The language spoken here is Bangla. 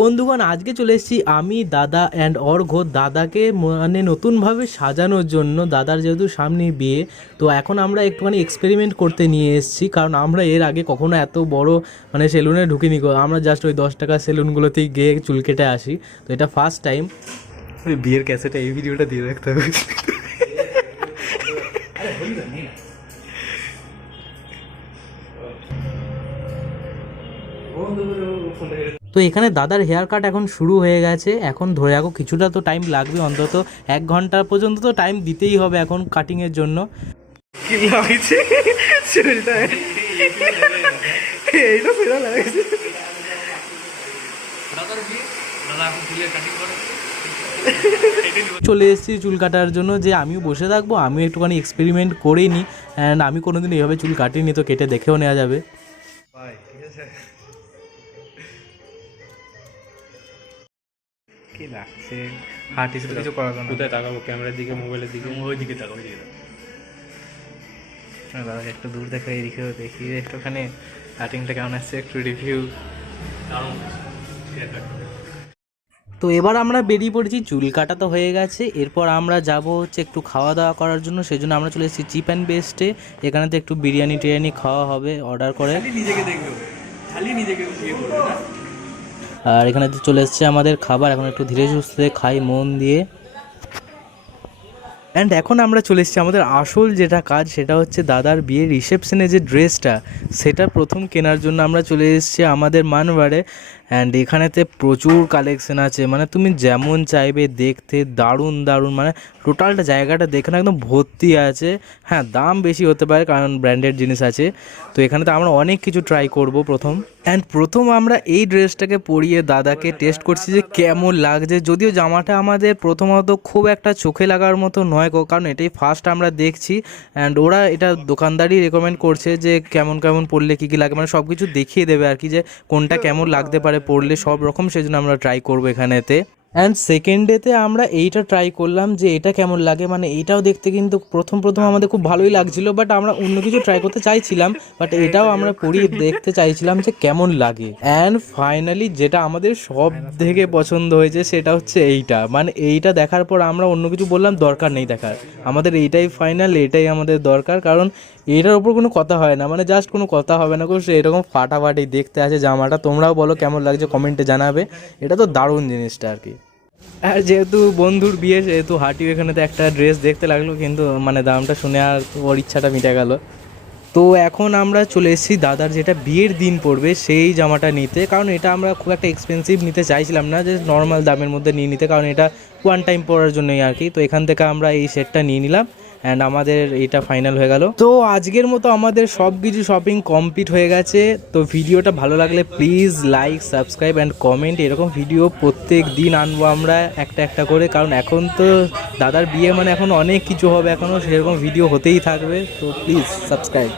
বন্ধুগণ আজকে চলে এসেছি আমি দাদা অ্যান্ড অর্ঘ। দাদাকে মানে নতুনভাবে সাজানোর জন্য দাদার যেহেতু সামনে বিয়ে তো এখন আমরা একটুখানি এক্সপেরিমেন্ট করতে নিয়ে এসেছি। কারণ আমরা এর আগে কখনো এত বড় মানে সেলুনে ঢুকিনি। গো। আমরা জাস্ট ওই দশ টাকা সেলুনগুলোতেই গিয়ে চুল কেটে আসি। তো এটা ফার্স্ট টাইম ওই বিয়ের ক্যাসেটে এই ভিডিওটা দিয়ে রাখতে হবে। তো এখানে দাদার হেয়ার কাট এখন শুরু হয়ে গেছে। এখন ধরে রাখো কিছুটা তো টাইম লাগবে অন্তত। এক ঘণ্টা পর্যন্ত তো টাইম দিতেই হবে এখন কাটিংয়ের জন্য। চলে এসেছি চুল কাটার জন্য যে আমিও বসে থাকব আমিও একটুখানি এক্সপেরিমেন্ট করে নিই অ্যান্ড আমি কোনোদিন এইভাবে চুল কাটিনি তো কেটে দেখেও নেওয়া যাবে। কি লাগছে? হার্ট হিসেবে কিছু করার জন্য। কোথায় তাকাবো? ক্যামেরার দিকে মোবাইলের দিকে? ওই দিকে তাকাবো ওই দিকে দাদা একটু দূর দেখো এইদিকেও দেখি। একটুখানি কাটিংটা কেমন আসছে? একটু রিভিউ তো এবার আমরা বেরিয়ে পড়েছি চুল কাটা তো হয়ে গেছে। এরপর আমরা যাব হচ্ছে একটু খাওয়া দাওয়া করার জন্য। সেই জন্য আমরা চলে এসেছি চিপ অ্যান্ড বেস্টে এখানে তো একটু বিরিয়ানি টিরিয়ানি খাওয়া হবে অর্ডার করে। নিজেকে দেখবে খালি নিজেকে আর এখানে চলে এসছে আমাদের খাবার। এখন একটু ধীরে সুস্থে খাই মন দিয়ে। অ্যান্ড এখন আমরা চলে এসেছি আমাদের আসল যেটা কাজ, সেটা হচ্ছে দাদার বিয়ের রিসেপশনে যে ড্রেসটা, সেটা প্রথম কেনার জন্য আমরা চলে এসেছি আমাদের মানবারে অ্যান্ড এখানেতে প্রচুর কালেকশন আছে। মানে তুমি যেমন চাইবে দেখতে দারুণ দারুণ মানে টোটালটা জায়গাটা দেখে না, একদম ভর্তি আছে। হ্যাঁ দাম বেশি হতে পারে কারণ ব্র্যান্ডেড জিনিস আছে। তো এখানে তো আমরা অনেক কিছু ট্রাই করব প্রথম। অ্যান্ড প্রথম আমরা এই ড্রেসটাকে পরিয়ে দাদাকে টেস্ট করছি যে কেমন লাগছে। যদিও জামাটা আমাদের প্রথমত খুব একটা চোখে লাগার মতো নয় গো কারণ এটাই ফার্স্ট আমরা দেখছি অ্যান্ড ওরা এটা দোকানদারই রেকমেন্ড করছে যে কেমন কেমন পড়লে কী কী লাগে মানে সব কিছু দেখিয়ে দেবে আর কি যে কোনটা কেমন লাগতে পারে পড়লে সব রকম সেজন্য আমরা ট্রাই করব এখানেতে। অ্যান্ড সেকেন্ড ডেতে আমরা এইটা ট্রাই করলাম যে এটা কেমন লাগে। মানে এটাও দেখতে কিন্তু প্রথম প্রথম আমাদের খুব ভালোই লাগছিল বাট আমরা অন্য কিছু ট্রাই করতে চাইছিলাম বাট এটাও আমরা পরিয়ে দেখতে চাইছিলাম যে কেমন লাগে। অ্যান্ড ফাইনালি যেটা আমাদের সব থেকে পছন্দ হয়েছে সেটা হচ্ছে এইটা। মানে এইটা দেখার পর আমরা অন্য কিছু বললাম, দরকার নেই দেখার। আমাদের এইটাই ফাইনাল এটাই আমাদের দরকার, কারণ এটার ওপর কোনো কথা হয় না। মানে জাস্ট কোনো কথা হবে না, কোনো এরকম ফাটাফাটি দেখতে আছে জামাটা। তোমরাও বলো কেমন লাগছে কমেন্টে জানাবে। এটা তো দারুণ জিনিসটা আর কি। আর যেহেতু বন্ধুর বিয়ে, সেহেতু হাঁটি এখানে তো একটা ড্রেস দেখতে লাগল, কিন্তু মানে দামটা শুনে আর ওর ইচ্ছাটা মিটে গেল। তো এখন আমরা চলে এসেছি দাদার যেটা বিয়ের দিন পড়বে, সেই জামাটা নিতে। কারণ এটা আমরা খুব একটা এক্সপেন্সিভ নিতে চাইছিলাম না যে নর্মাল দামের মধ্যে নিয়ে নিতে, কারণ এটা ওয়ান টাইম পরার জন্যই আর কি। তো এখান থেকে আমরা এই সেটটা নিয়ে নিলাম। অ্যান্ড আমাদের এটা ফাইনাল হয়ে গেল। তো আজকের মতো আমাদের সব কিছু শপিং কমপ্লিট হয়ে গেছে। তো ভিডিওটা ভালো লাগলে please like subscribe and comment এরকম ভিডিও প্রত্যেক দিন আনব আমরা একটা একটা করে। কারণ এখন তো দাদার বিয়ে মানে এখন অনেক কিছু হবে। এখনও সেরকম ভিডিও হতেই থাকবে। তো প্লিজ সাবস্ক্রাইব